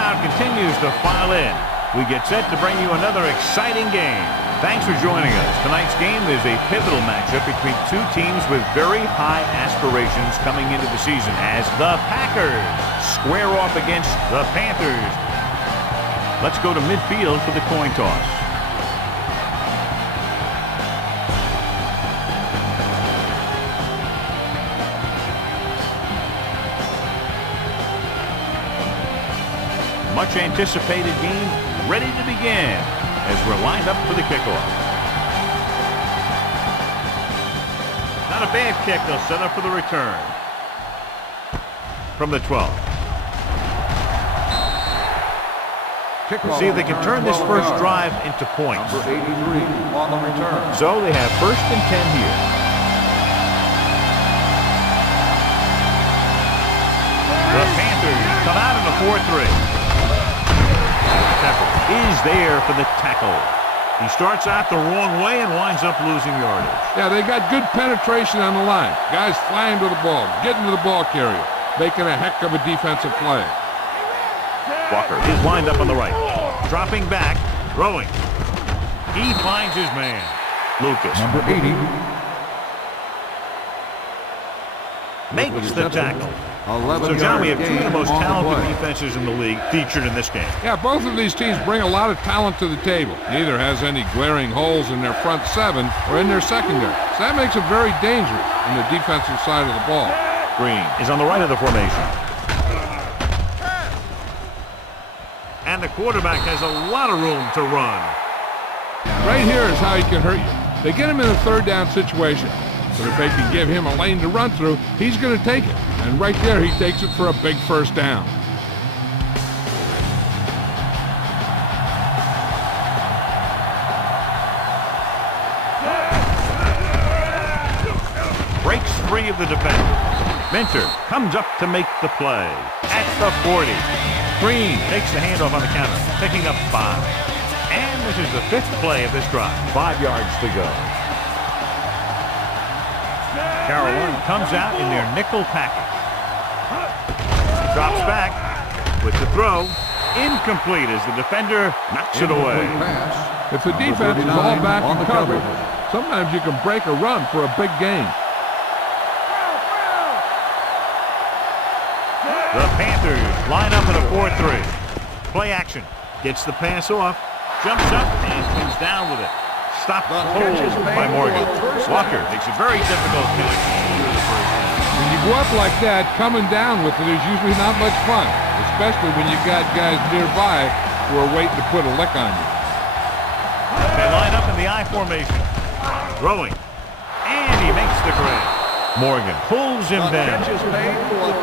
crowd continues to file in. We get set to bring you another exciting game. Thanks for joining us. Tonight's game is a pivotal matchup between two teams with very high aspirations coming into the season as the Packers square off against the Panthers. Let's go to midfield for the coin toss. Much anticipated game ready to begin as we're lined up for the kickoff. Not a bad kick. They'll set up for the return. From the 12. See if they can turn this first drive into points. Number 83 on the return. So they have 1st and 10 here. The Panthers come out in a 4-3. Is there for the tackle. He starts out the wrong way and winds up losing yardage. Yeah, they got good penetration on the line. Guys flying to the ball, getting to the ball carrier, making a heck of a defensive play. Walker is lined up on the right. Dropping back, throwing. He finds his man. Lucas. Number 80. Makes the tackle. 11 So, John, we have yard two of the gain most on the talented play. defenses in the league featured in this game. Yeah, both of these teams bring a lot of talent to the table. Neither has any glaring holes in their front seven or in their secondary. So that makes them very dangerous on the defensive side of the ball. Green is on the right of the formation. And the quarterback has a lot of room to run. Right here is how he can hurt you. They get him in a 3rd down situation. But if they can give him a lane to run through, he's going to take it. And right there, he takes it for a big 1st down. Breaks free of the defender. Minter comes up to make the play. At the 40. Green takes the handoff on the counter, picking up 5. And this is the 5th play of this drive. 5 yards to go. Carolina comes out in their nickel package. Drops back with the throw. Incomplete as the defender knocks it away. If the defense is all back in coverage, sometimes you can break a run for a big gain. The Panthers line up in a 4-3. Play action. Gets the pass off. Jumps up and comes down with it. Stopped hold by Morgan. Walker makes a very difficult catch. When you go up like that, coming down with it is usually not much fun, especially when you got guys nearby who are waiting to put a lick on you. They line up in the I formation. Throwing. And he makes the grab. Morgan pulls him down.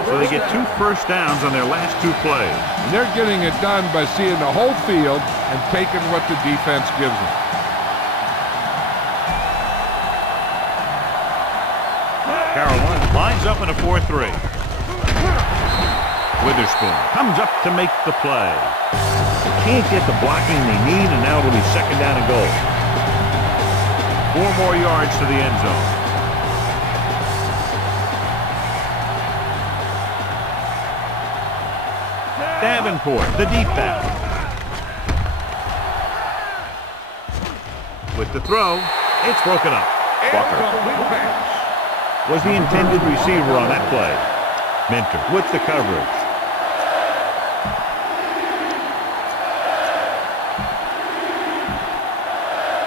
So they get 2 first downs on their last 2 plays. And they're getting it done by seeing the whole field and taking what the defense gives them. Carolina lines up in a 4-3. Witherspoon comes up to make the play. They can't get the blocking they need, and now it'll be 2nd down and goal. 4 more yards to the end zone. Davenport, the deep back. With the throw, it's broken up. Walker was the intended receiver on that play. Minter with the coverage.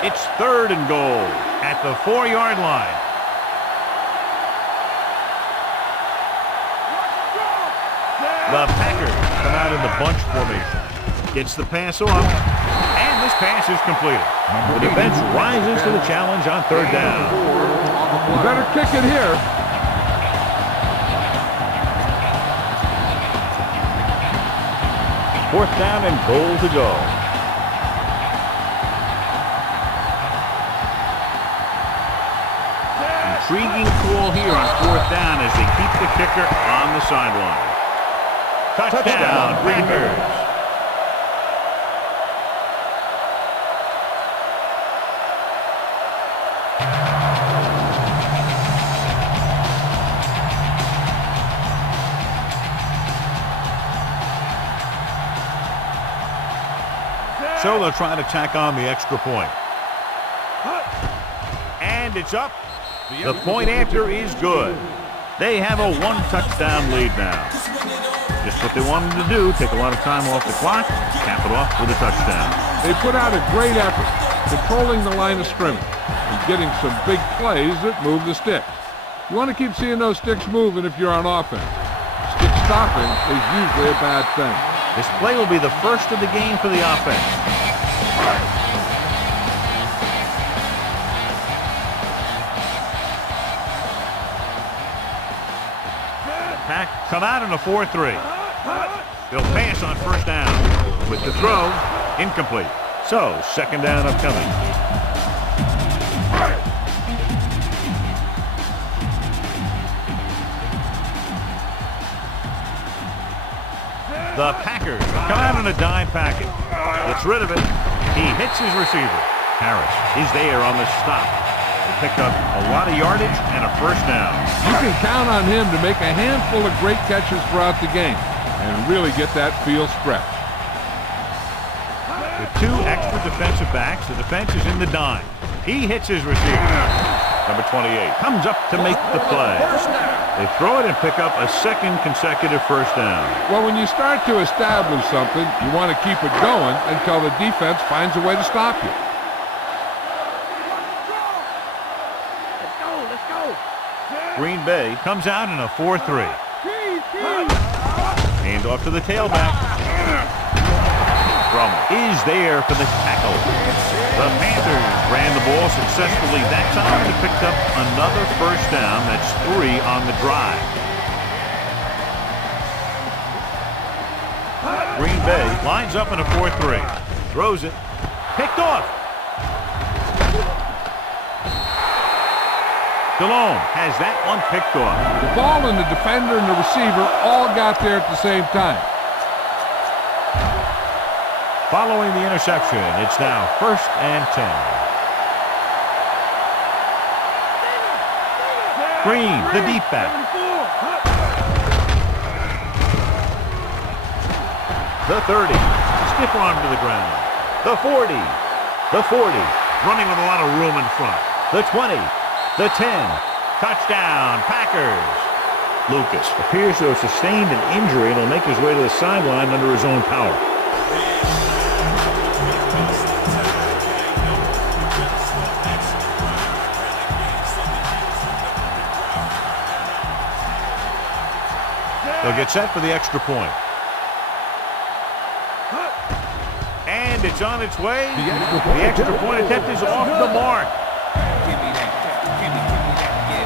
It's 3rd and goal at the 4-yard line. The Packers come out in the bunch formation. Gets the pass off, and this pass is completed. The defense rises to the challenge on 3rd down. You better kick it here. Fourth down and goal to go. Intriguing call here on 4th down as they keep the kicker on the sideline. Touchdown, Packers. So they'll try to tack on the extra point. And it's up. The point after is good. They have a one-touchdown lead now. Just what they wanted to do, take a lot of time off the clock, cap it off with a touchdown. They put out a great effort, controlling the line of scrimmage and getting some big plays that move the sticks. You want to keep seeing those sticks moving if you're on offense. Stick stopping is usually a bad thing. This play will be the first of the game for the offense. Pack come out in a 4-3. They'll pass on first down. With the throw, incomplete. So, second down upcoming. The Packers come out in a dime package. Gets rid of it. He hits his receiver. Harris is there on the stop. He picked up a lot of yardage and a first down. You can count on him to make a handful of great catches throughout the game and really get that field stretch. With two extra defensive backs, the defense is in the dime. He hits his receiver. Number 28 comes up to make the play. They throw it and pick up a second consecutive first down. Well, when you start to establish something, you want to keep it going until the defense finds a way to stop you. Green Bay comes out in a 4-3. Hand off to the tailback. Drummond is there for the tackle. The Panthers ran the ball successfully that time and picked up another first down. That's 3 on the drive. Green Bay lines up in a 4-3. Throws it. Picked off. Stallone has that one picked off. The ball and the defender and the receiver all got there at the same time. Following the interception, it's now 1st and 10. Green, the deep back. The 30. Stiff arm to the ground. The 40. The 40. Running with a lot of room in front. The 20. The 10. Touchdown, Packers. Lucas appears to have sustained an injury and will make his way to the sideline under his own power. They'll get set for the extra point. And it's on its way. The extra point attempt is off the mark.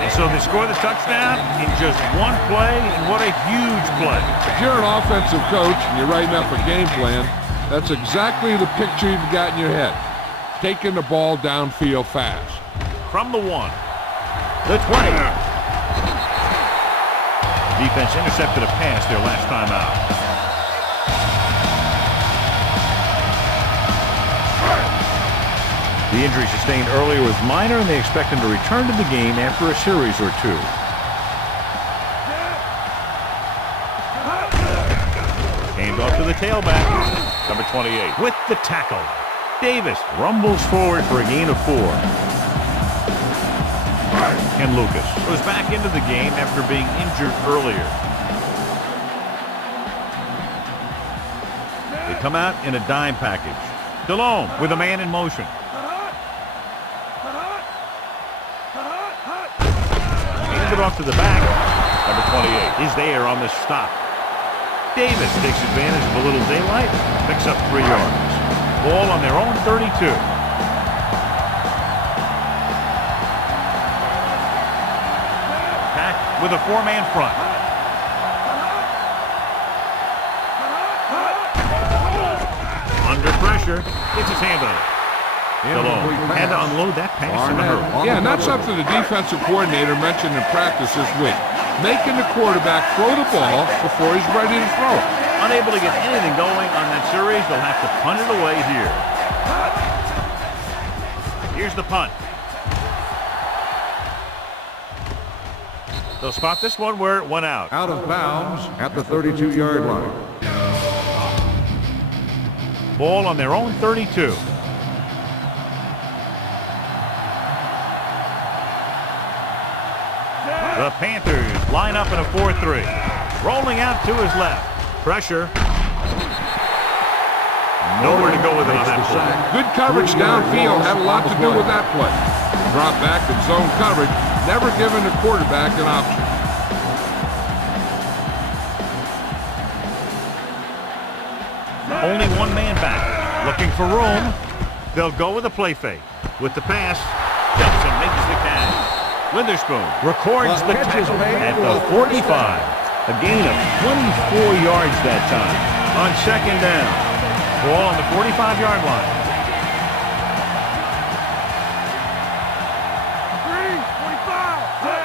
And so they score the touchdown in just one play, and what a huge play. If you're an offensive coach and you're writing up a game plan, that's exactly the picture you've got in your head. Taking the ball downfield fast. From the 1. The 20. Defense intercepted a pass their last time out. The injury sustained earlier was minor, and they expect him to return to the game after a series or two. Hand off to the tailback. Number 28 with the tackle. Davis rumbles forward for a gain of 4. And Lucas was back into the game after being injured earlier. They come out in a dime package. Stallone with a man in motion. Hands it off to the back. Number 28 is there on the stop. Davis takes advantage of a little daylight, picks up 3 yards. Ball on their own 32. With a 4-man front. Under pressure, gets his hand on it. Stallone had to unload that pass in a hurry. Yeah, and that's something the defensive coordinator mentioned in practice this week. Making the quarterback throw the ball before he's ready to throw it. Unable to get anything going on that series, they'll have to punt it away here. Here's the punt. They'll spot this one where it went out. Out of bounds at the 32-yard line. Ball on their own 32. The Panthers line up in a 4-3. Rolling out to his left. Pressure. Nowhere to go with it on that play. Good coverage downfield had a lot to do with that play. Drop back and zone coverage, never giving the quarterback an option. Only one man back. Looking for room. They'll go with a play fake. With the pass, Johnson makes the catch. Witherspoon records the tackle at the 45. A gain of 24 yards that time. On second down. Ball on the 45-yard line.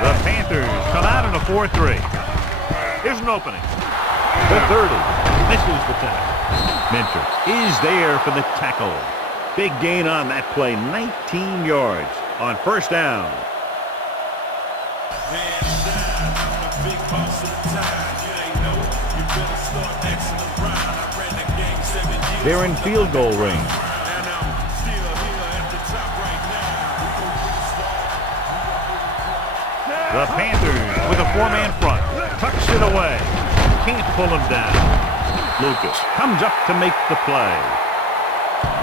The Panthers come out in a 4-3. Here's an opening. The 30 misses the tackle. Minter is there for the tackle. Big gain on that play, 19 yards on first down. They're in field goal range. The Panthers with a four-man front. Tucks it away. Can't pull him down. Lucas comes up to make the play.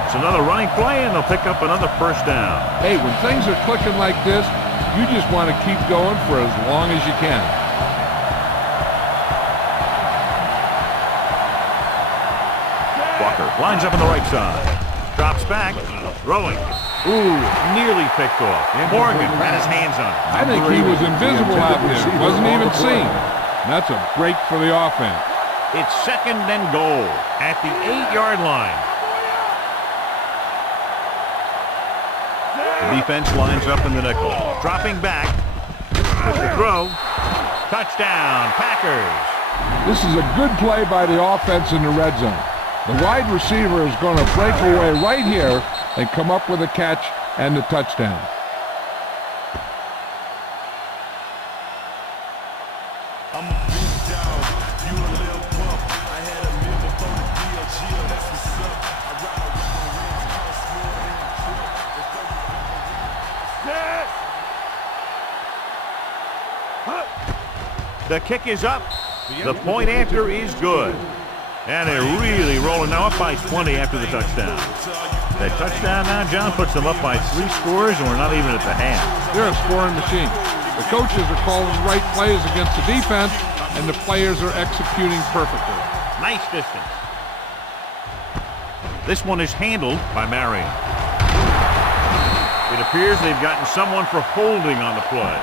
It's another running play, and they'll pick up another first down. Hey, when things are clicking like this, you just want to keep going for as long as you can. Walker lines up on the right side. Drops back. Throwing. Ooh, nearly picked off. Morgan had his hands on it. I think he was invisible out there. Wasn't even seen. That's a break for the offense. It's second and goal at the 8-yard line. The defense lines up in the nickel. Dropping back. With the throw. Touchdown, Packers. This is a good play by the offense in the red zone. The wide receiver is going to break away right here and come up with a catch and the touchdown. The kick is up. The point after is good. And they're really rolling now, up by 20 after the touchdown. That touchdown now, John, puts them up by 3 scores, and we're not even at the half. They're a scoring machine. The coaches are calling the right plays against the defense, and the players are executing perfectly. Nice distance. This one is handled by Marion. It appears they've gotten someone for holding on the play.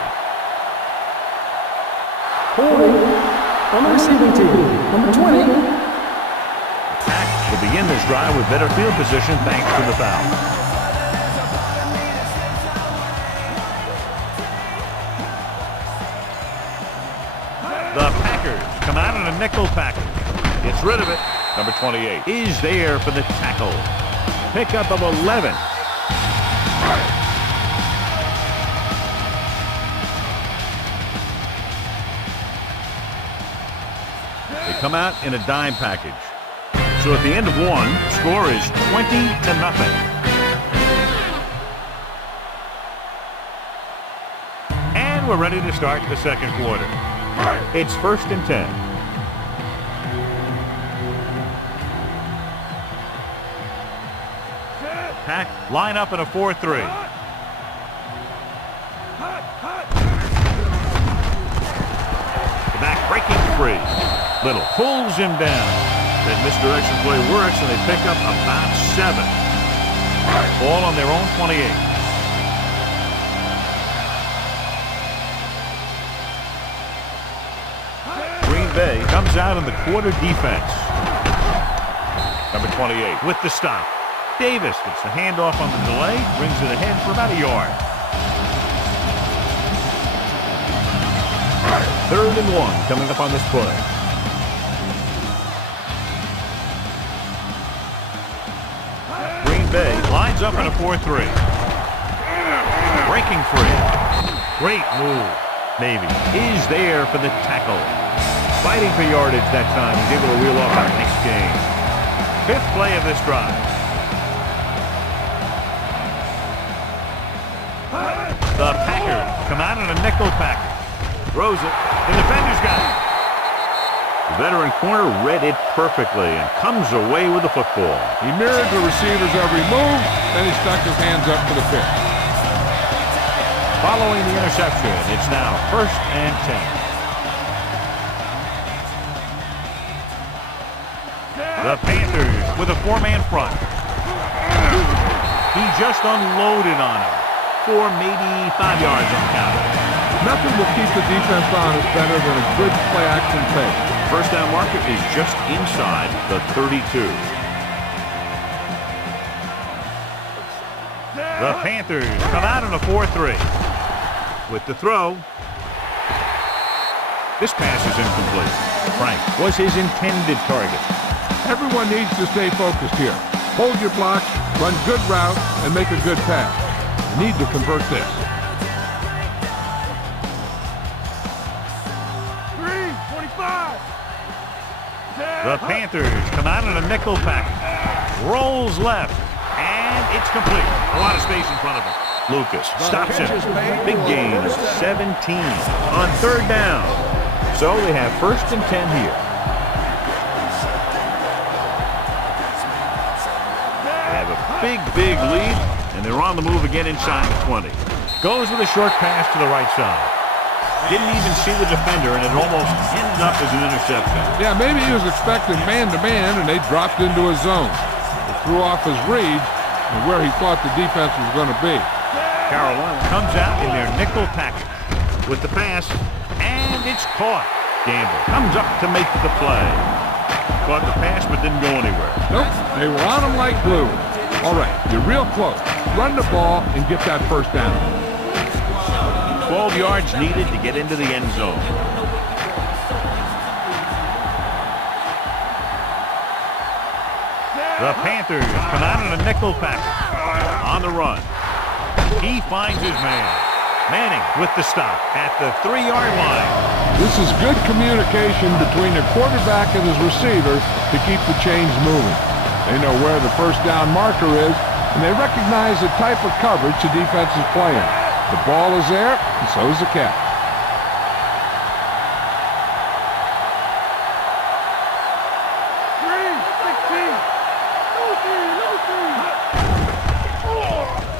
Holding on the receiving team, number 20. Will begin this drive with better field position thanks to the foul. The Packers come out in a nickel package. Gets rid of it. Number 28 is there for the tackle. Pickup of 11. They come out in a dime package. So at the end of one, score is 20-0. And we're ready to start the second quarter. It's 1st and 10. Pack line up in a 4-3. The back breaking free. Little pulls him down. That misdirection play works, and they pick up about 7. Ball on their own 28. Green Bay comes out in the quarter defense. Number 28 with the stop. Davis gets the handoff on the delay, brings it ahead for about a yard. 3rd and 1 coming up on this play. Bay lines up in a 4-3. Breaking free. Great move. Navy is there for the tackle. Fighting for yardage that time. He's able to reel off our next game. fifth play of this drive. The Packers come out in a nickel package. Throws it. The defender's got it. The veteran corner read it perfectly and comes away with the football. He mirrored the receiver's every move, then he stuck his hands up for the pitch. Following the interception, it's now 1st and 10. The Panthers with a 4-man front. He just unloaded on him for maybe 5 yards on the counter. Nothing will keep the defense honest better than a good play-action fake. First down marker is just inside the 32. The Panthers come out in a 4-3. With the throw. This pass is incomplete. Frank was his intended target. Everyone needs to stay focused here. Hold your blocks, run good route, and make a good pass. You need to convert this. 3:25. The Panthers come out in a nickel package. Rolls left, and it's complete. A lot of space in front of him. Lucas stops him. Big gain of 17 on 3rd down. So they have 1st and 10 here. They have a big lead, and they're on the move again inside the 20. Goes with a short pass to the right side. Didn't even see the defender, and it almost ended up as an interception. Yeah, maybe he was expecting man-to-man, and they dropped into his zone. It threw off his reads and where he thought the defense was going to be. Carolina comes out in their nickel package with the pass, and it's caught. Gamble comes up to make the play. Caught the pass, but didn't go anywhere. Nope, they were on him like glue. All right, you're real close. Run the ball and get that 1st down. 12 yards needed to get into the end zone. The Panthers come out in a nickel package. On the run. He finds his man. Manning with the stop at the 3-yard line. This is good communication between the quarterback and his receiver to keep the chains moving. They know where the 1st down marker is, and they recognize the type of coverage the defense is playing. The ball is there, and so is the catch.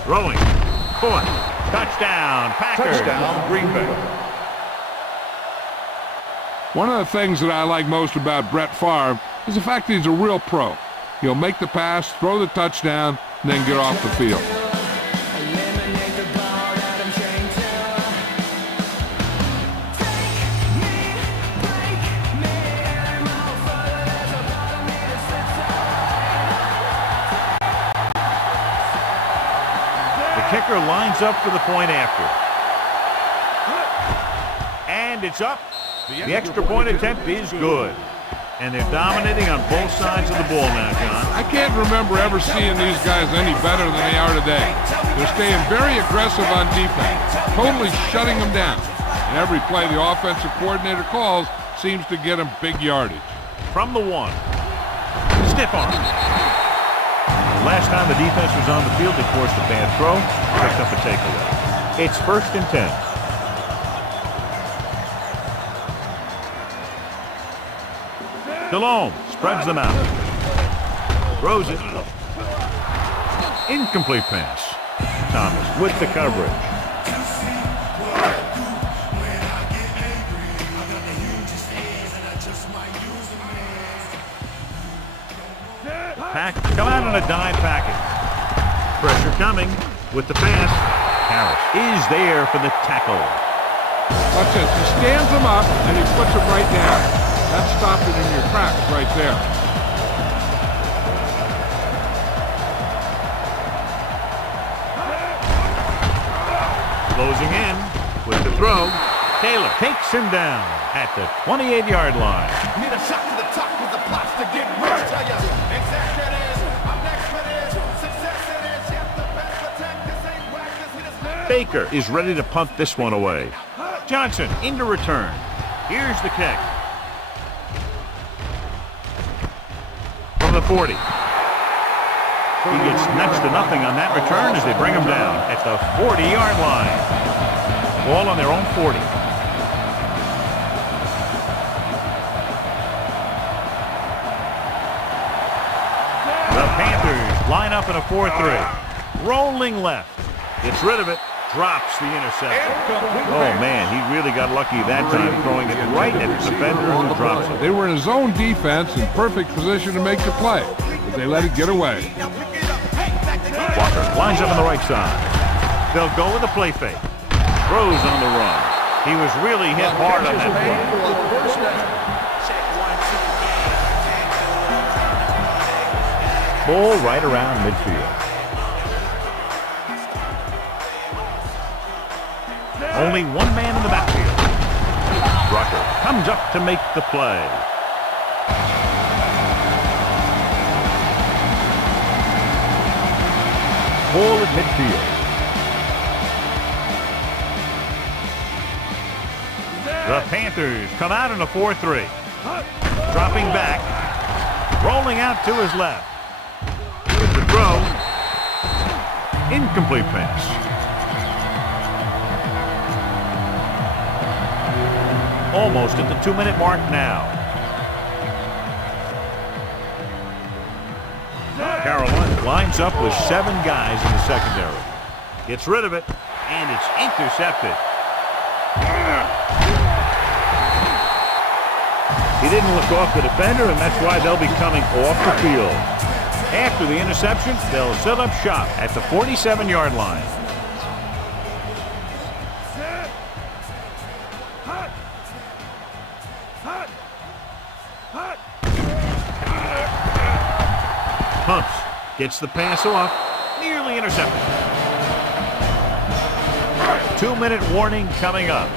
Throwing. Caught. Touchdown. Packers. Touchdown, Green Bay. One of the things that I like most about Brett Favre is the fact that he's a real pro. He'll make the pass, throw the touchdown, and then get off the field. Kicker lines up for the point after. And it's up. The extra point attempt is good. And they're dominating on both sides of the ball now, John. I can't remember ever seeing these guys any better than they are today. They're staying very aggressive on defense, totally shutting them down. And every play the offensive coordinator calls seems to get them big yardage. From the 1. Stiff arm. Last time the defense was on the field, they forced a bad throw, picked up a takeaway. It's 1st and 10. Delhomme spreads them out. Throws it. Incomplete pass. Thomas with the coverage. Pack come out on a dime package. Pressure coming with the pass. Harris is there for the tackle. Watch this. He stands him up and he puts him right down. That stopped it in your tracks right there. Closing in with the throw. Taylor takes him down at the 28-yard line. Need a shot to the top with the plots to get rich. Tell ya, exact it is. I'm next for this. Success it is. Yep, the best attack. This ain't practice. We just Baker is ready to punt this one away. Johnson into return. Here's the kick. From the 40. He gets next to nothing on that return as they bring him down at the 40-yard line. Ball on their own 40. The Panthers line up in a 4-3. Rolling left. Gets rid of it. Drops the interception. Oh, man, he really got lucky that time, throwing it right at the defender who drops it. They were in a zone defense in perfect position to make the play, but they let it get away. Walker lines up on the right side. They'll go with a play fake. Throws on the run. He was really hit hard on that play. Ball right around midfield. Only one man in the backfield. Rucker comes up to make the play. Ball at midfield. The Panthers come out in a 4-3. Dropping back. Rolling out to his left. With the throw. Incomplete pass. Almost at the 2-minute mark now. Carolina lines up with 7 guys in the secondary. Gets rid of it, and it's intercepted. He didn't look off the defender, and that's why they'll be coming off the field. After the interception, they'll set up shop at the 47-yard line. Pumps, gets the pass off, nearly intercepted. 2-minute warning coming up.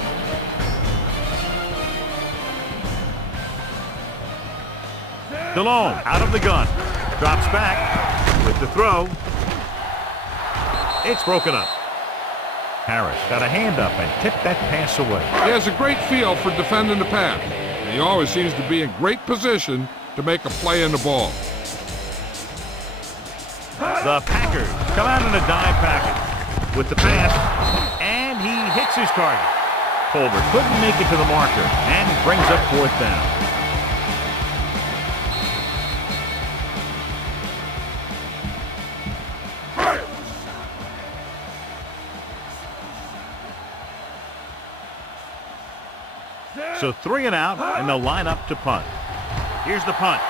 DeLone out of the gun, drops back with the throw. It's broken up. Harris got a hand up and tipped that pass away. He has a great feel for defending the pass, and he always seems to be in great position to make a play in the ball. The Packers come out in a dive package with the pass, and he hits his target. Colbert couldn't make it to the marker, and it brings up 4th down. So 3 and out, and they'll line up to punt. Here's the punt.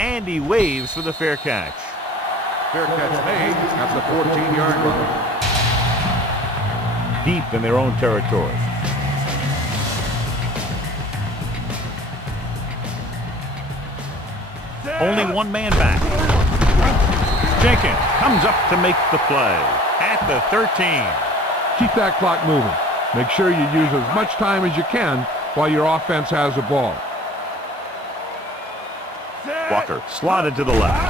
And he waves for the fair catch. Fair catch made at the 14-yard line. Deep in their own territory. Only one man back. Jenkins comes up to make the play at the 13. Keep that clock moving. Make sure you use as much time as you can while your offense has the ball. Walker slotted to the left.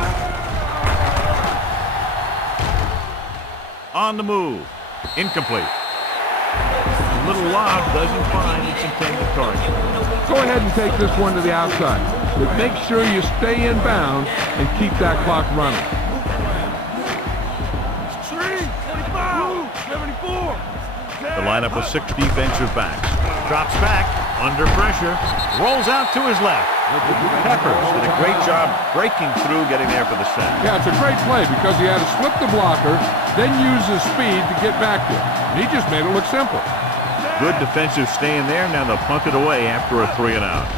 On the move. Incomplete. Little lob doesn't find its intended target. Go ahead and take this one to the outside, but make sure you stay in bounds and keep that clock running. 74. The lineup with 6 defensive backs. Drops back, under pressure, rolls out to his left. Peppers did a great job breaking through, getting there for the sack. Yeah, it's a great play because he had to slip the blocker, then use his speed to get back there. And he just made it look simple. Good defensive stand there. Now they'll punt it away after a 3 and out.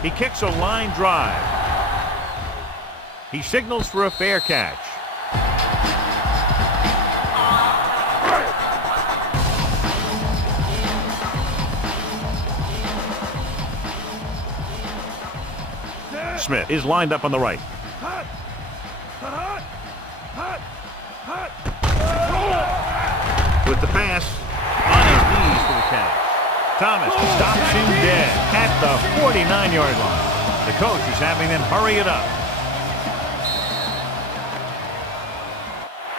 He kicks a line drive. He signals for a fair catch. Smith is lined up on the right. With the pass, on his knees for the catch. Thomas stops him dead at the 49-yard line. The coach is having them hurry it up.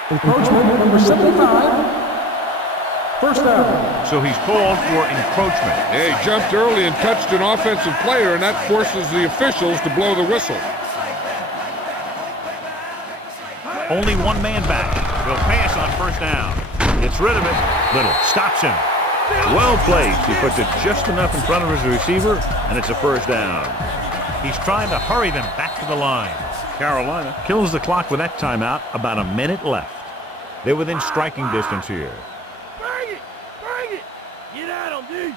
Encroachment number 75. First down. So he's called for encroachment. Yeah, he jumped early and touched an offensive player, and that forces the officials to blow the whistle. Only one man back. He'll pass on first down. Gets rid of it. Little stops him. Well placed. He puts it just enough in front of his receiver, and it's a first down. He's trying to hurry them back to the line. Carolina kills the clock with that timeout. About a minute left. They're within striking distance here. Bring it! Bring it! Get at him, dude!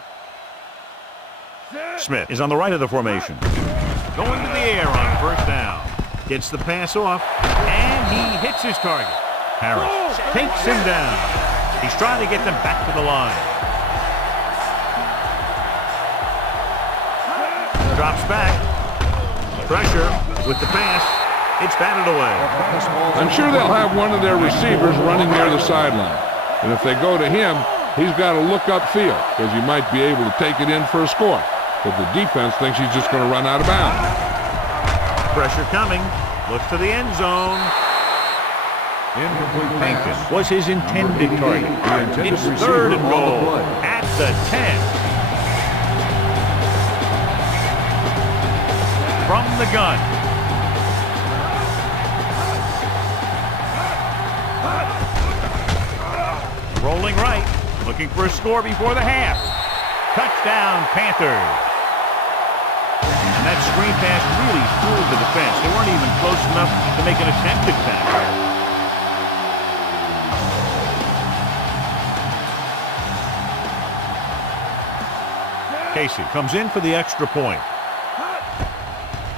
Smith is on the right of the formation. Going to the air on first down. Gets the pass off, and he hits his target. Harris takes him down. He's trying to get them back to the line. Drops back. Pressure with the pass. It's batted away. I'm sure they'll have one of their receivers running near the sideline. And if they go to him, he's got to look upfield because he might be able to take it in for a score. But the defense thinks he's just going to run out of bounds. Pressure coming. Looks to the end zone. Hankins was his intended target. It's third and goal at the 10. From the gun. Rolling right. Looking for a score before the half. Touchdown, Panthers. And that screen pass really fooled the defense. They weren't even close enough to make an attempted tackle. Casey comes in for the extra point.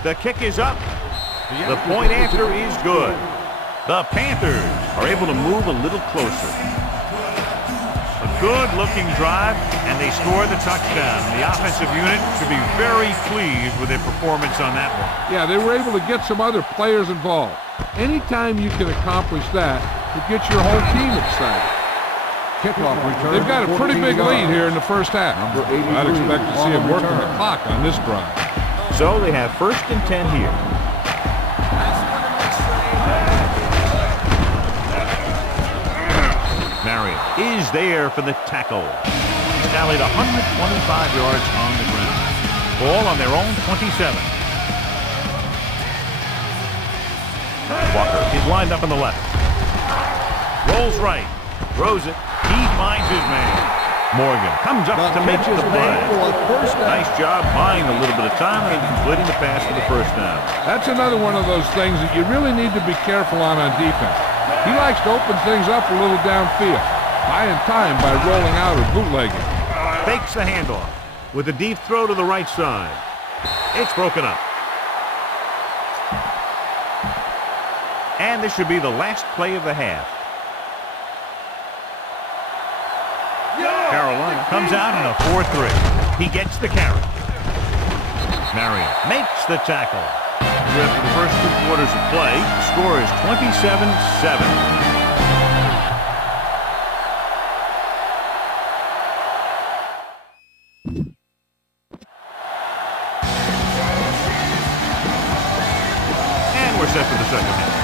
The kick is up. The point after is good. The Panthers are able to move a little closer. A good-looking drive, and they score the touchdown. The offensive unit should be very pleased with their performance on that one. Yeah, they were able to get some other players involved. Anytime you can accomplish that, it gets your whole team excited. Kickoff return. They've got a pretty big lead here in the first half. I'd expect to see them working the clock on this drive. So they have first and 10 here. Marion is there for the tackle. He's tallied 125 yards on the ground. Ball on their own 27. Walker is lined up on the left. Rolls right. Throws it. He finds his man. Morgan comes up to make the play. Nice job buying a little bit of time and completing the pass for the first down. That's another one of those things that you really need to be careful on defense. He likes to open things up a little downfield, buying time by rolling out or bootlegging. Fakes the handoff with a deep throw to the right side. It's broken up. And this should be the last play of the half. Carolina comes out in a 4-3. He gets the carry. Marion makes the tackle. After the first 2 quarters of play, the score is 27-7. And we're set for the second half.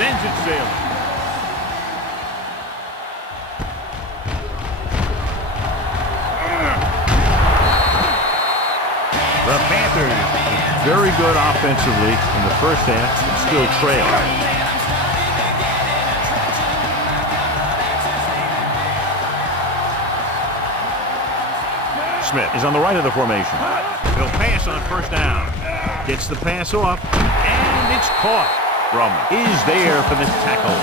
Sends it sailing. The Panthers, very good offensively in the first half, still trail. Smith is on the right of the formation. He'll pass on first down. Gets the pass off, and it's caught. Roman is there for the tackle.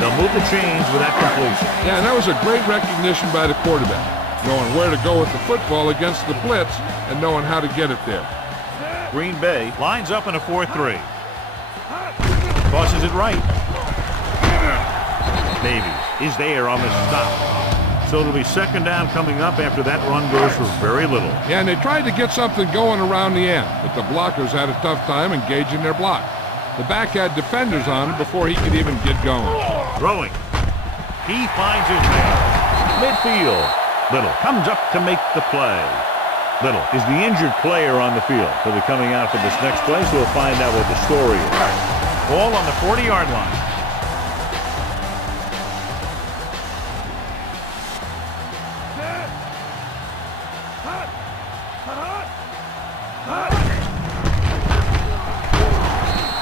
They'll move the chains with that completion. Yeah, and that was a great recognition by the quarterback, knowing where to go with the football against the blitz and knowing how to get it there. Green Bay lines up in a 4-3. Tosses it right. Davies is there on the stop. So it'll be second down coming up after that run goes for very little. Yeah, and they tried to get something going around the end, but the blockers had a tough time engaging their block. The back had defenders on him before he could even get going. Throwing. He finds his man. Midfield. Little comes up to make the play. Little is the injured player on the field. He'll be coming out for this next play, so we'll find out what the story is. Ball on the 40-yard line.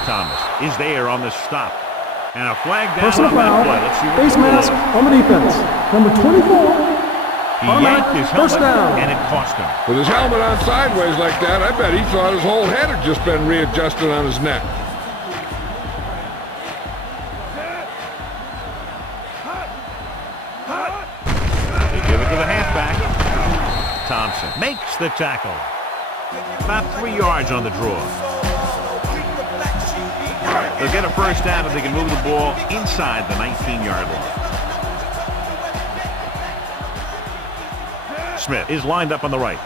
Thomas is there on the stop. And a flag down Personal on that foul. play. Let's see what Face the mask score is. on the defense. Number 24. He Automatic yanked his first helmet, down. and it cost him. With his helmet on sideways like that, I bet he thought his whole head had just been readjusted on his neck. They give it to the halfback. Thompson makes the tackle. About 3 yards on the draw. They'll get a first down if they can move the ball inside the 19-yard line. Smith is lined up on the right.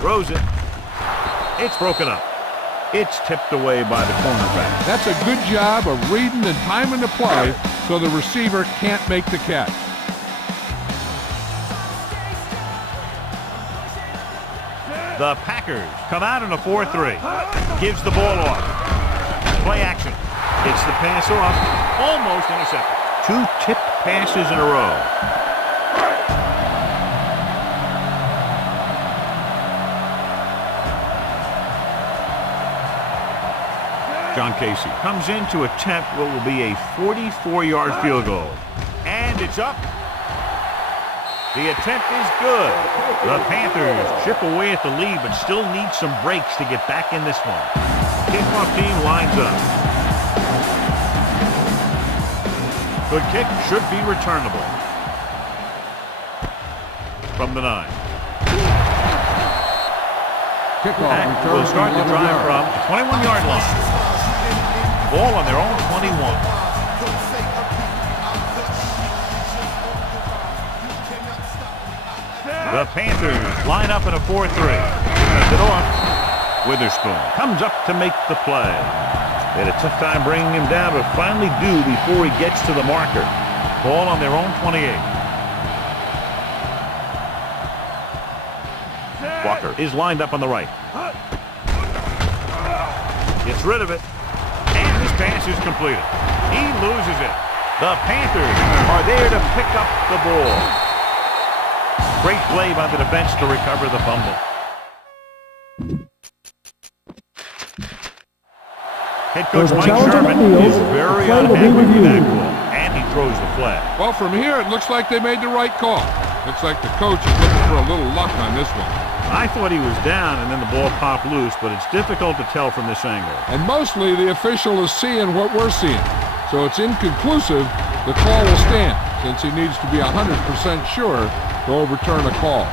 Throws it. It's broken up. It's tipped away by the cornerback. That's a good job of reading and timing the play so the receiver can't make the catch. The Packers come out in a 4-3. Gives the ball off. Play action. Gets the pass off. Almost intercepted. 2 tipped passes in a row. John Casey comes in to attempt what will be a 44-yard field goal. And it's up. The attempt is good. The Panthers chip away at the lead, but still need some breaks to get back in this one. Kickoff team lines up. Good kick should be returnable. From the 9. Kickoff That return will start the from drive 11 yards. from the 21-yard line. Ball on their own 21. The Panthers line up in a 4-3. Sends it off. Witherspoon comes up to make the play. They had a tough time bringing him down, but finally do before he gets to the marker. Ball on their own 28. Walker is lined up on the right. Gets rid of it. And this pass is completed. He loses it. The Panthers are there to pick up the ball. Great play by the defense to recover the fumble. Head coach There's a Mike challenge on the Sherman field. is The very play will be unhappy with that reviewed. call, and he throws the flag. Well, from here, it looks like they made the right call. Looks like the coach is looking for a little luck on this one. I thought he was down, and then the ball popped loose, but it's difficult to tell from this angle. And mostly the official is seeing what we're seeing. So it's inconclusive. The call will stand since he needs to be 100% sure to overturn a call.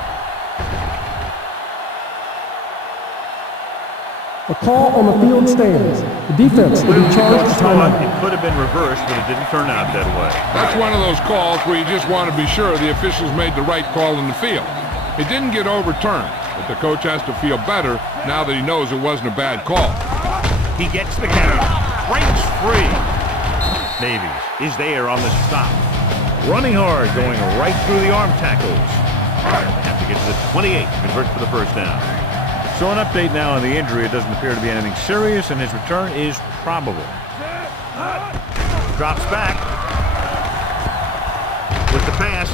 A call on the field stands. The defense will be charged with timeout. It could have been reversed, but it didn't turn out that way. That's one of those calls where you just want to be sure the officials made the right call in the field. It didn't get overturned, but the coach has to feel better now that he knows it wasn't a bad call. He gets the count. Breaks free. Davies is there on the stop. Running hard, going right through the arm tackles. Have to get to the 28 to convert for the first down. So an update now on the injury. It doesn't appear to be anything serious, and his return is probable. Drops back with the pass.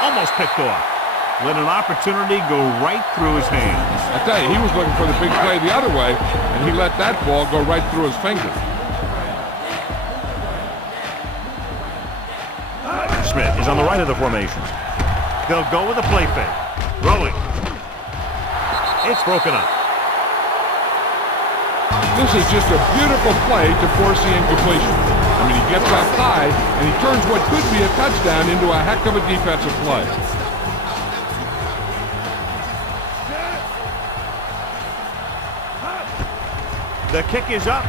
Almost picked off. Let an opportunity go right through his hands. I tell you, he was looking for the big play the other way, and he let that ball go right through his fingers. Smith is on the right of the formation. They'll go with a play fake. Rolling. It's broken up. This is just a beautiful play to force the incompletion. I mean, he gets up high, and he turns what could be a touchdown into a heck of a defensive play. The kick is up.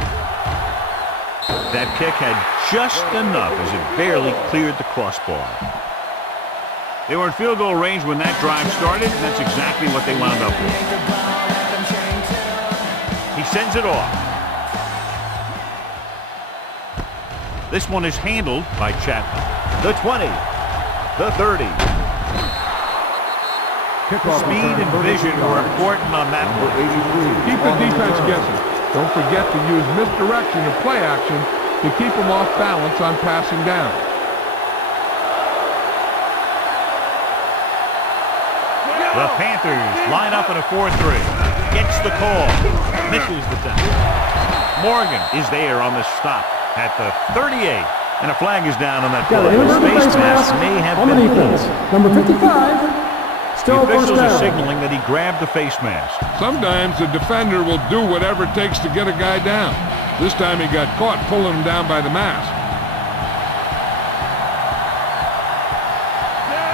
That kick had just enough as it barely cleared the crossbar. They were in field goal range when that drive started, and that's exactly what they wound up with. He sends it off. This one is handled by Chapman. The 20. The 30. Speed and vision were important on that play. Keep the defense guessing. Don't forget to use misdirection and play action to keep them off balance on passing down. The Panthers line up in a 4-3. Gets the call. Misses the tackle. Morgan is there on the stop at the 38. And a flag is down on that play. Got an inadvertent face mask may have on the been defense. Number 55, still the first officials are down. signaling that he grabbed the face mask. Sometimes the defender will do whatever it takes to get a guy down. This time he got caught pulling him down by the mask.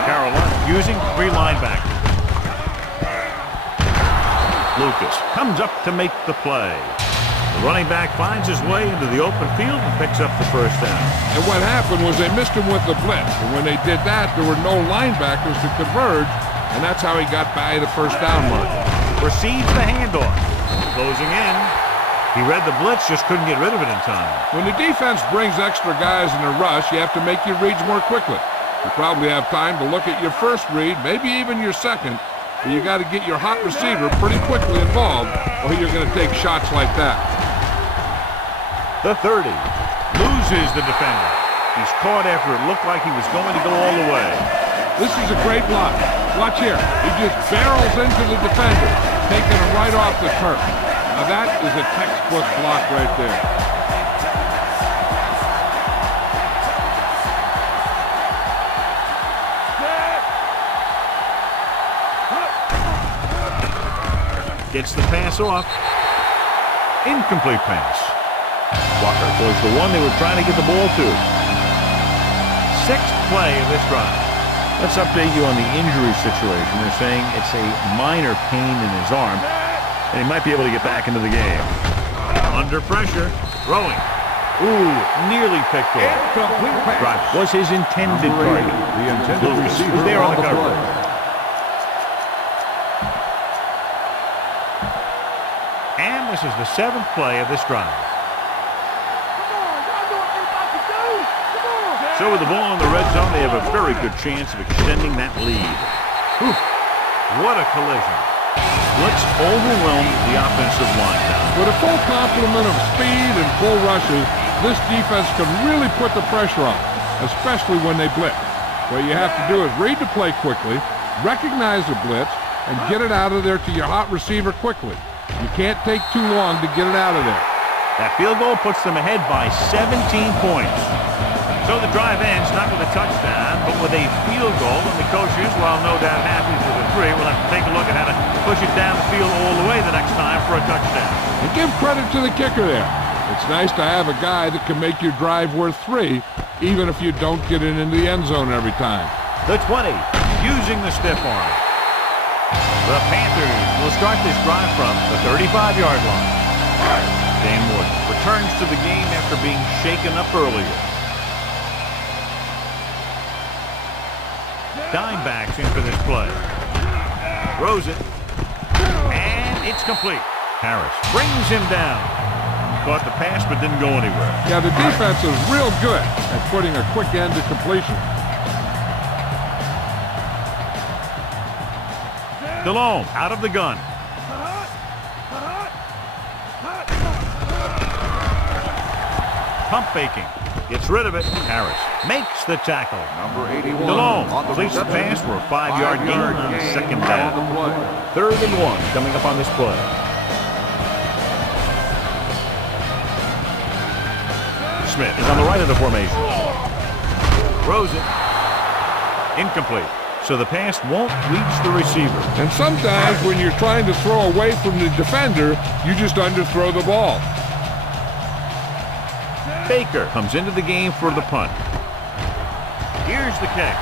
Carolina using 3 linebackers. Lucas comes up to make the play. The running back finds his way into the open field and picks up the first down. And what happened was they missed him with the blitz. And when they did that, there were no linebackers to converge, and that's how he got by the first down line. Proceeds the handoff. Closing in. He read the blitz, just couldn't get rid of it in time. When the defense brings extra guys in a rush, you have to make your reads more quickly. You probably have time to look at your first read, maybe even your second, but you got to get your hot receiver pretty quickly involved, or you're going to take shots like that. The 30 loses the defender. He's caught after it looked like he was going to go all the way. This is a great block. Watch here. He just barrels into the defender, taking him right off the turf. Now that is a textbook block right there. Gets the pass off. Incomplete pass. Walker was the one they were trying to get the ball to. 6th play of this drive. Let's update you on the injury situation. They're saying it's a minor pain in his arm, and he might be able to get back into the game. Under pressure, throwing. Ooh, nearly picked off. Drive was his intended target. The intended receiver was there on the cover. play. And this is the 7th play of this drive. So with the ball in the red zone, they have a very good chance of extending that lead. Whew. What a collision. Let's overwhelm the offensive line now. With a full complement of speed and full rushes, this defense can really put the pressure on, especially when they blitz. What you have to do is read the play quickly, recognize the blitz, and get it out of there to your hot receiver quickly. You can't take too long to get it out of there. That field goal puts them ahead by 17 points. So the drive ends not with a touchdown, but with a field goal. And the coaches, while no doubt happy with the 3, will have to take a look at how to push it down the field all the way the next time for a touchdown. And give credit to the kicker there. It's nice to have a guy that can make your drive worth 3, even if you don't get it into the end zone every time. The 20, using the stiff arm. The Panthers will start this drive from the 35-yard line. Dan Morgan returns to the game after being shaken up earlier. Dime backs in for this play. Throws it. And it's complete. Harris brings him down. Caught the pass but didn't go anywhere. Yeah, the defense is real good at putting a quick end to completion. DeLome out of the gun. Pump faking. Gets rid of it. Harris makes the tackle. Number 81. DeLome on the completes the pass for a 5-yard gain on second down. On the play. 3rd and 1 coming up on this play. Smith is on the right of the formation. Throws it. Incomplete. So the pass won't reach the receiver. And sometimes when you're trying to throw away from the defender, you just underthrow the ball. Baker comes into the game for the punt. Here's the kick.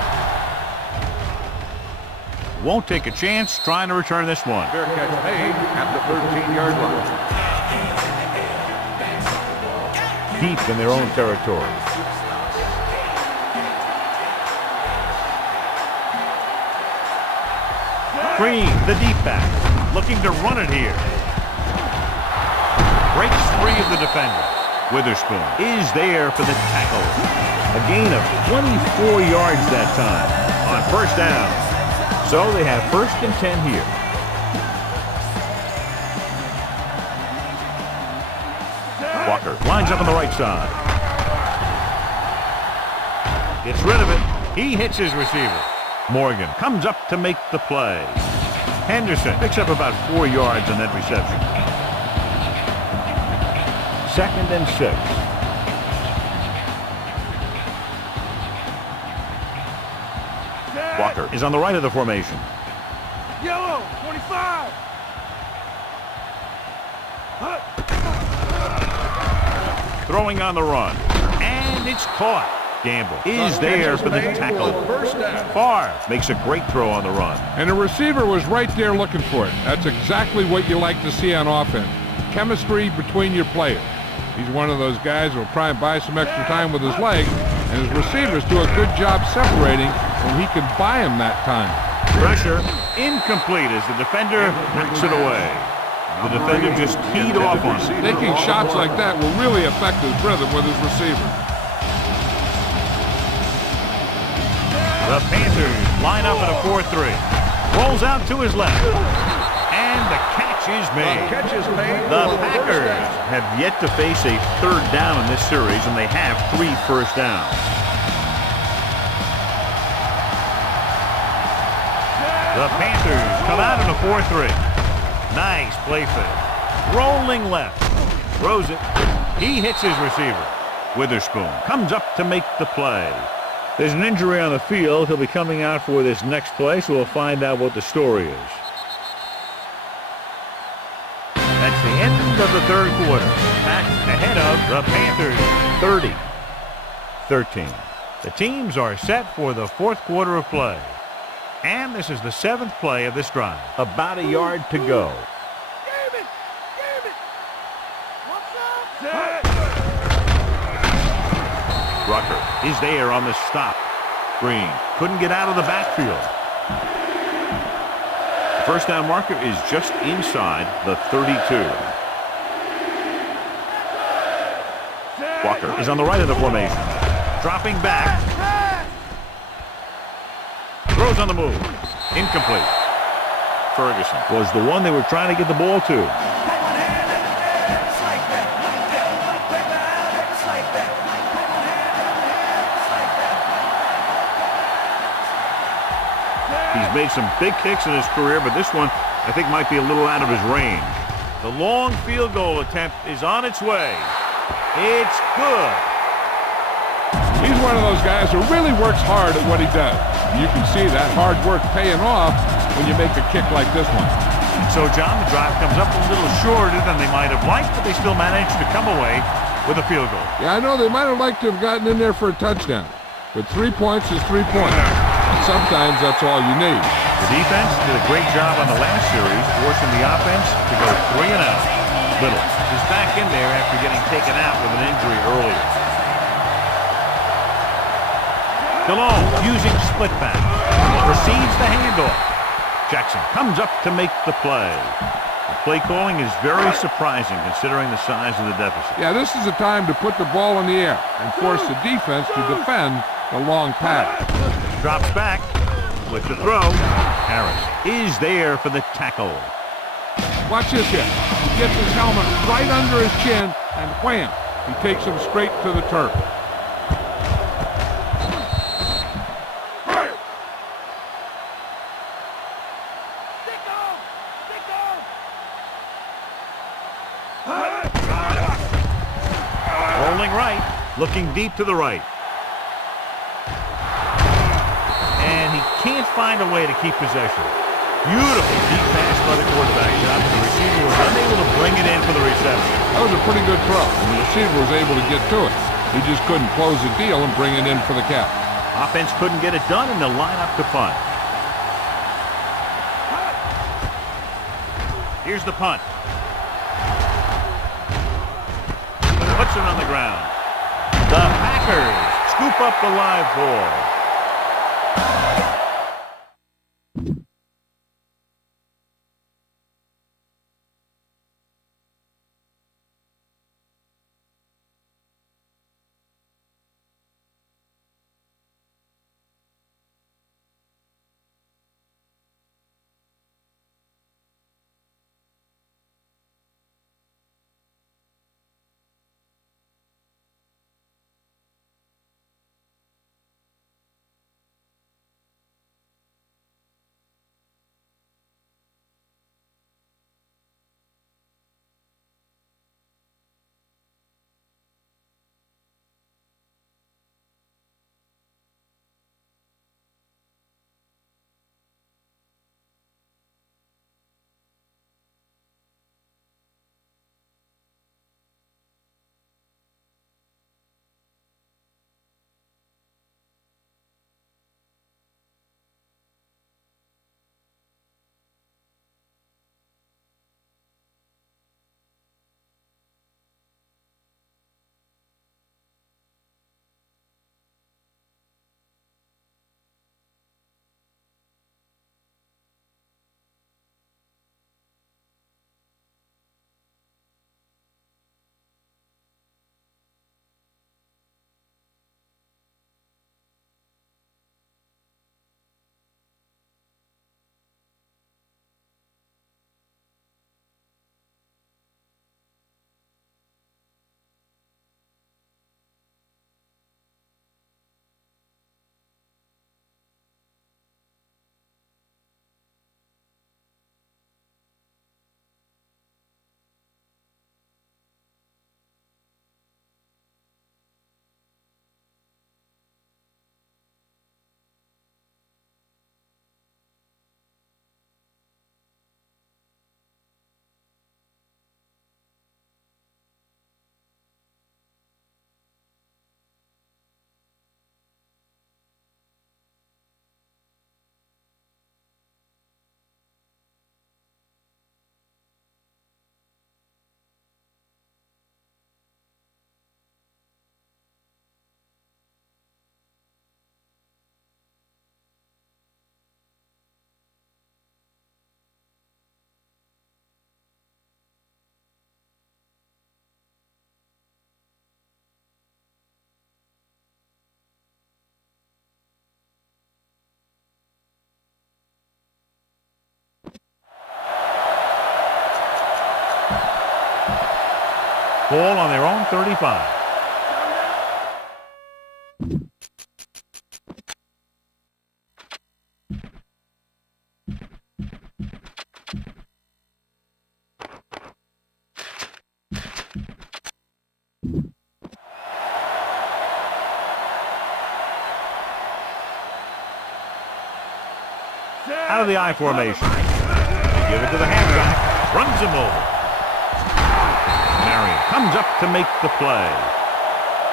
Won't take a chance trying to return this one. Fair catch made at the 13-yard line. Deep in their own territory. Green, the deep back, looking to run it here. Breaks free of the defender. Witherspoon is there for the tackle. A gain of 24 yards that time on first down. So they have 1st and 10 here. Walker lines up on the right side. Gets rid of it. He hits his receiver. Morgan comes up to make the play. Henderson picks up about 4 yards on that reception. 2nd and 6. Walker is on the right of the formation. Yellow, 25. Throwing on the run. And it's caught. Gamble is there for the tackle. Favre makes a great throw on the run. And the receiver was right there looking for it. That's exactly what you like to see on offense. Chemistry between your players. He's one of those guys who will try and buy some extra time with his legs, and his receivers do a good job separating when he can buy him that time. Pressure incomplete as the defender knocks it away. The defender just keyed off on it. Taking shots like that will really affect his rhythm with his receiver. The Panthers line up in a 4-3. Rolls out to his left. And the catch is made. The Packers have yet to face a 3rd down in this series, and they have 3 first downs. The Panthers come out in a 4-3. Nice play fake. Rolling left. Throws it. He hits his receiver. Witherspoon comes up to make the play. There's an injury on the field. He'll be coming out for this next play, so we'll find out what the story is. That's the end of the 3rd quarter. Back ahead of the Panthers, 30-13. The teams are set for the 4th quarter of play. And this is the 7th play of this drive. About a yard to go. Rucker is there on the stop. Green couldn't get out of the backfield. The first down marker is just inside the 32. Walker is on the right of the formation. Dropping back. Throws on the move. Incomplete. Ferguson was the one they were trying to get the ball to. He's made some big kicks in his career, but this one I think might be a little out of his range. The long field goal attempt is on its way. It's good. He's one of those guys who really works hard at what he does. You can see that hard work paying off when you make a kick like this one. And so, John, the drive comes up a little shorter than they might have liked, but they still managed to come away with a field goal. Yeah, I know they might have liked to have gotten in there for a touchdown, but 3 points is 3 points. And sometimes that's all you need. The defense did a great job on the last series, forcing the offense to go 3 and out. Little is back in there after getting taken out with an injury earlier. Delone using split back. Receives the handoff. Jackson comes up to make the play. The play calling is very surprising considering the size of the deficit. Yeah, this is a time to put the ball in the air and force the defense to defend the long pass. Drops back with the throw. Harris is there for the tackle. Watch this here. He gets his helmet right under his chin and wham, he takes him straight to the turf. Rolling right, looking deep to the right. And he can't find a way to keep possession. Beautiful deep pass by the quarterback. The receiver was unable to bring it in for the reception. That was a pretty good throw, and the receiver was able to get to it. He just couldn't close the deal and bring it in for the catch. Offense couldn't get it done, and they'll line up to punt. Here's the punt. Puts it on the ground. The Packers scoop up the live ball. Ball on their own 35. Out of the I formation. They give it to the halfback. Runs him over. Marion comes up to make the play.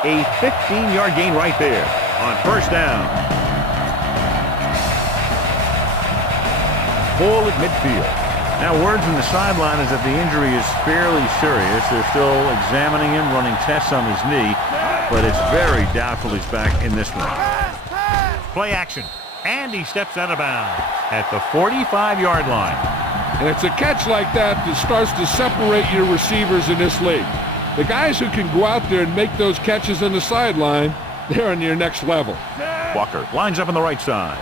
A 15-yard gain right there on first down. Ball at midfield. Now, word from the sideline is that the injury is fairly serious. They're still examining him, running tests on his knee, but it's very doubtful he's back in this one. Play action. And he steps out of bounds at the 45-yard line. And it's a catch like that that starts to separate your receivers in this league. The guys who can go out there and make those catches on the sideline, they're on your next level. Walker lines up on the right side.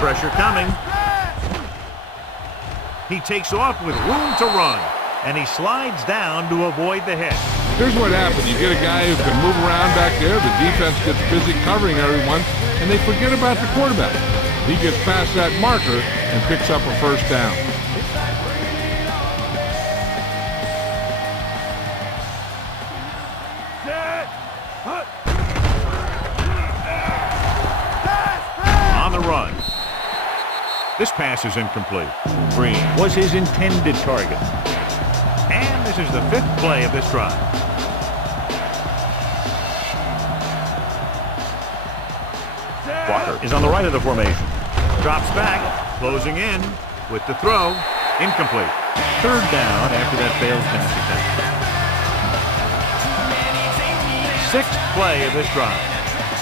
Pressure coming. He takes off with room to run, and he slides down to avoid the hit. Here's what happened. You get a guy who can move around back there. The defense gets busy covering everyone, and they forget about the quarterback. He gets past that marker and picks up a first down. On the run. This pass is incomplete. Green was his intended target. And this is the 5th play of this drive. Walker is on the right of the formation. Drops back, closing in with the throw. Incomplete. 3rd down after that failed pass attempt. 6th play of this drive.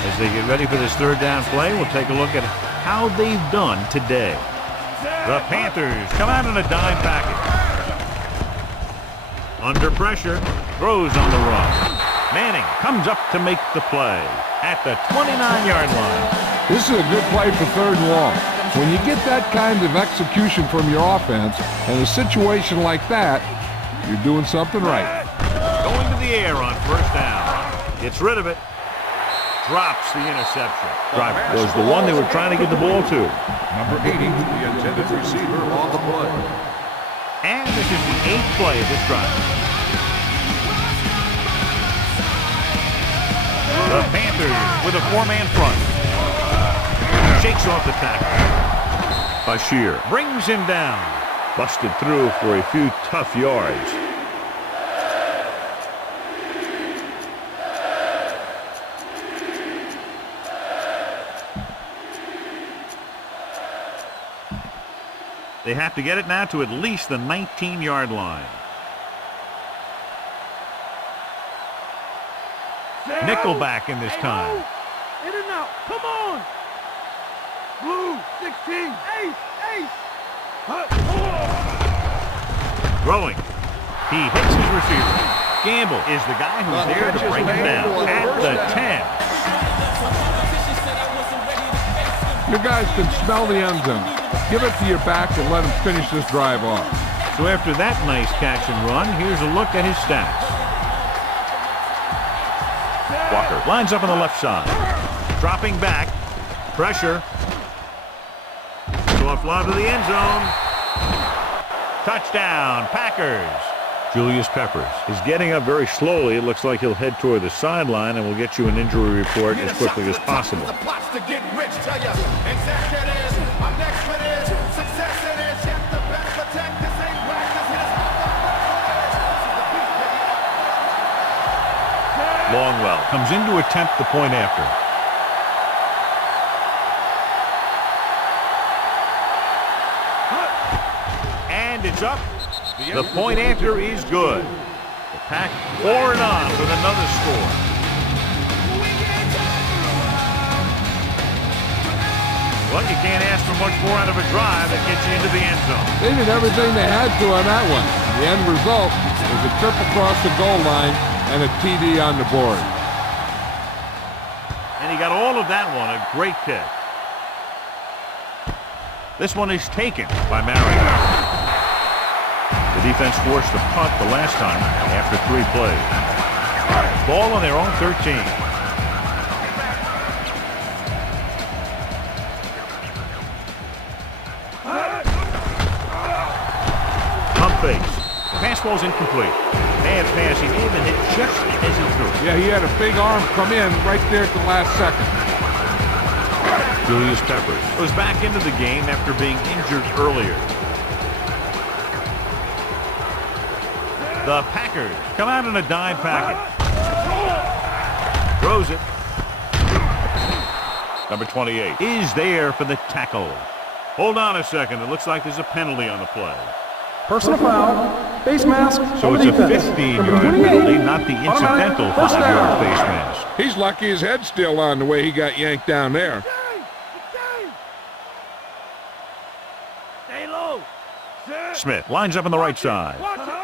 As they get ready for this 3rd down play, we'll take a look at how they've done today. The Panthers come out in a dime package. Under pressure, throws on the run. Manning comes up to make the play at the 29-yard line. This is a good play for 3rd and long. When you get that kind of execution from your offense in a situation like that, you're doing something right. Going to the air on 1st down. Gets rid of it. Drops the interception. Driver was the one they were trying to get the ball to. Number 80, the intended receiver on the play. And this is the 8th play of this drive. The Panthers with a 4-man front. Shakes off the tackle. Bashir brings him down. Busted through for a few tough yards. They have to get it now to at least the 19-yard line. Nickelback in this time. In and out. Come on. Blue, 16. Ace. Throwing. He hits his receiver. Gamble is the guy who's there to bring him down at the 10. Your guys can smell the end zone. Give it to your back and let him finish this drive off. So after that nice catch and run, here's a look at his stats. Walker lines up on the left side. Dropping back. Pressure. Soft lob to the end zone. Touchdown, Packers. Julius Peppers is getting up very slowly. It looks like he'll head toward the sideline, and we'll get you an injury report as quickly as possible. The plots to get rich, tell ya. Exact it is. I'm next for this. Success it is. Yet the best protect. This ain't practice. Longwell comes in to attempt the point after. And it's up. The point after is good. The Pack poured on with another score. Well, you can't ask for much more out of a drive that gets you into the end zone. They did everything they had to on that one. The end result was a trip across the goal line and a TD on the board. And he got all of that one, a great kick. This one is taken by Marion. The defense forced a punt the last time after 3 plays. Ball on their own 13. Pump fake. Pass ball's incomplete. Bad pass. He may have hit just as he threw. Yeah, he had a big arm come in right there at the last second. Julius Peppers was back into the game after being injured earlier. The Packers come out in a dime package. Throws it. Number 28 is there for the tackle. Hold on a second. It looks like there's a penalty on the play. Personal foul, face mask, So on it's the a defense. 15-yard Number 28, penalty, not the incidental automatic first 5-yard down. face mask. He's lucky his head's still on the way he got yanked down there. Stay low. Smith lines up on the right side.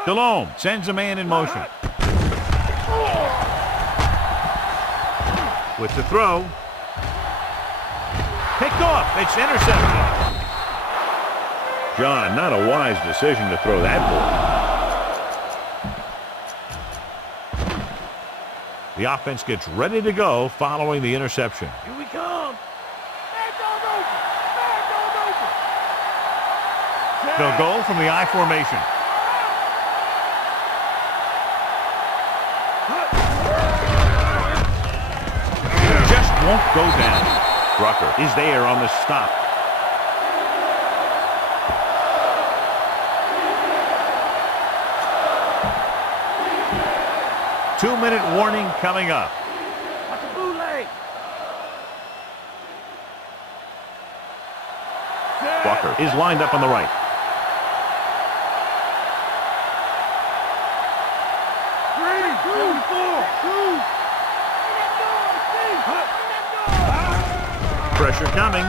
Delhomme sends a man in motion. With the throw. Picked off. It's intercepted. John, not a wise decision to throw that ball. The offense gets ready to go following the interception. Here we come. They'll go from the I formation. Just won't go down. Rucker is there on the stop. Two-minute warning coming up. Watch the bootleg. Walker is lined up on the right. Pressure coming.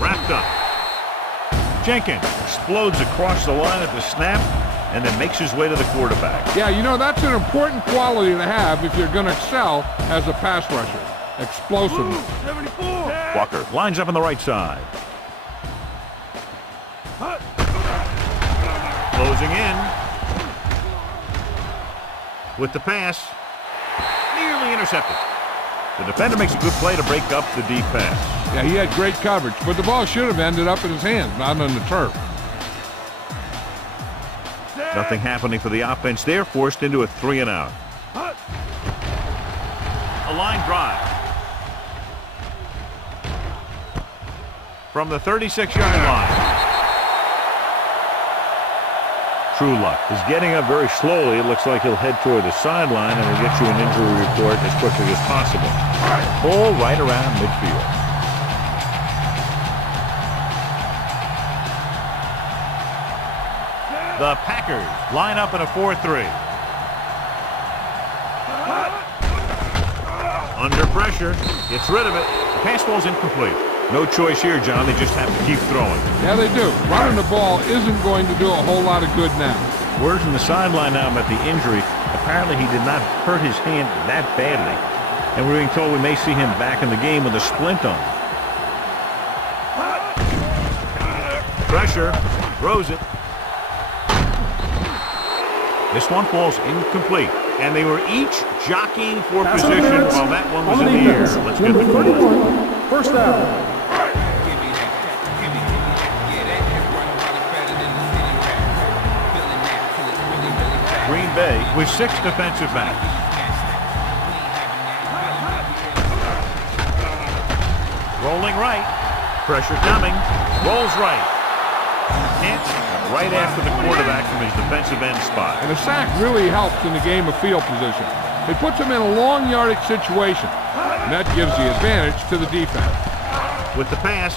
Wrapped up. Jenkins explodes across the line at the snap and then makes his way to the quarterback. Yeah, you know, that's an important quality to have if you're going to excel as a pass rusher. Explosiveness. 74. Walker lines up on the right side. Closing in. With the pass. Nearly intercepted. The defender makes a good play to break up the deep pass. Yeah, he had great coverage, but the ball should have ended up in his hands, not on the turf. Nothing happening for the offense there, forced into a 3-and-out. A line drive. From the 36-yard line. True Luck is getting up very slowly. It looks like he'll head toward the sideline and we'll get you an injury report as quickly as possible. Ball right around midfield. The Packers line up in a 4-3. Under pressure, gets rid of it. Pass ball's incomplete. No choice here, John. They just have to keep throwing. Yeah, they do. Running the ball isn't going to do a whole lot of good now. Word from the sideline now about the injury. Apparently he did not hurt his hand that badly. And we're being told we may see him back in the game with a splint on. Pressure, throws it. This one falls incomplete. And they were each jockeying for Pass position interference while that one was on in the air. defense. Let's get the Number call. 31, first down. Green Bay with 6 defensive backs. Rolling right. Pressure coming. Rolls right. Hit right after the quarterback from his defensive end spot. And a sack really helps in the game of field position. It puts him in a long yardage situation, and that gives the advantage to the defense. With the pass.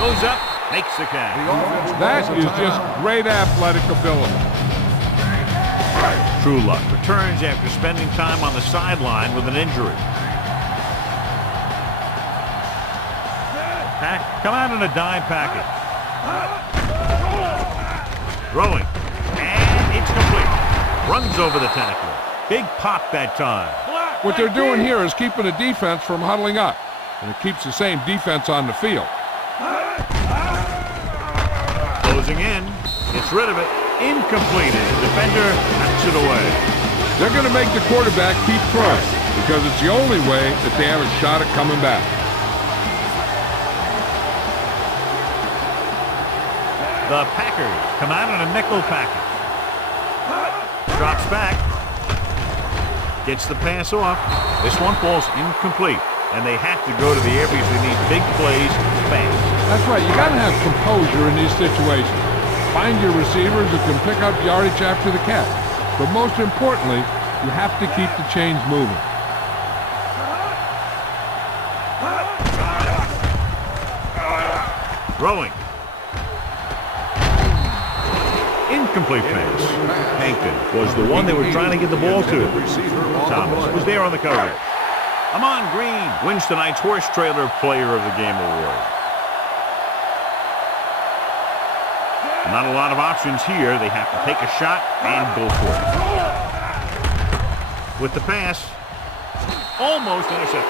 Goes up. Makes the catch. That is just great athletic ability. True Luck returns after spending time on the sideline with an injury. Come out in a dime package. Throwing. And it's complete. Runs over the tackler. Big pop that time. What they're doing here is keeping the defense from huddling up, and it keeps the same defense on the field. Closing in. Gets rid of it. Incomplete as the defender knocks it away. They're going to make the quarterback keep throwing because it's the only way that they have a shot at coming back. The Packers come out in a nickel package. Drops back. Gets the pass off. This one falls incomplete. And they have to go to the air because they need big plays fast. That's right. You got to have composure in these situations. Find your receivers who can pick up yardage after the catch. But most importantly, you have to keep the chains moving. Throwing. Incomplete pass. Hankton was the one they were trying to get the ball to. Thomas was there on the coverage. Amon Green wins tonight's Horse Trailer Player of the Game award. Not a lot of options here. They have to take a shot and go for it. With the pass, almost intercepted.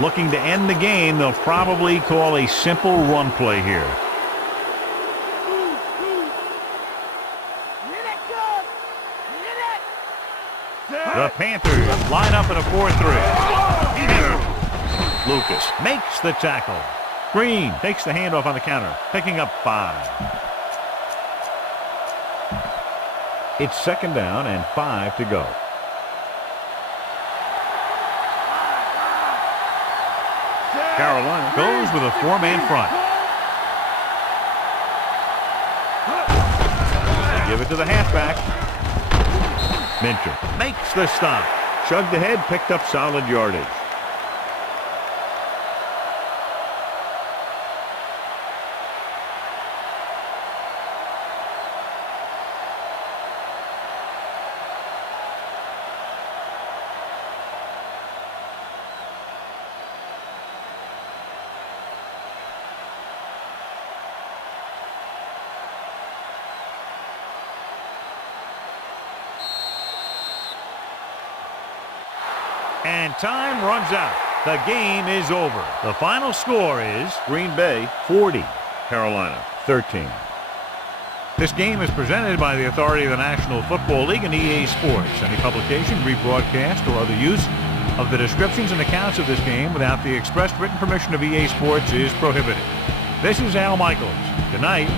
Looking to end the game, they'll probably call a simple run play here. The Panthers line up in a 4-3. Lucas makes the tackle. Green takes the handoff on the counter, picking up 5. It's 2nd down and 5 to go. Carolina goes with a 4-man front. They give it to the halfback. Minter makes the stop. Chugged ahead, picked up solid yardage. And time runs out. The game is over. The final score is Green Bay 40, Carolina 13. This game is presented by the authority of the National Football League and EA Sports. Any publication, rebroadcast, or other use of the descriptions and accounts of this game without the expressed written permission of EA Sports is prohibited. This is Al Michaels. Good night.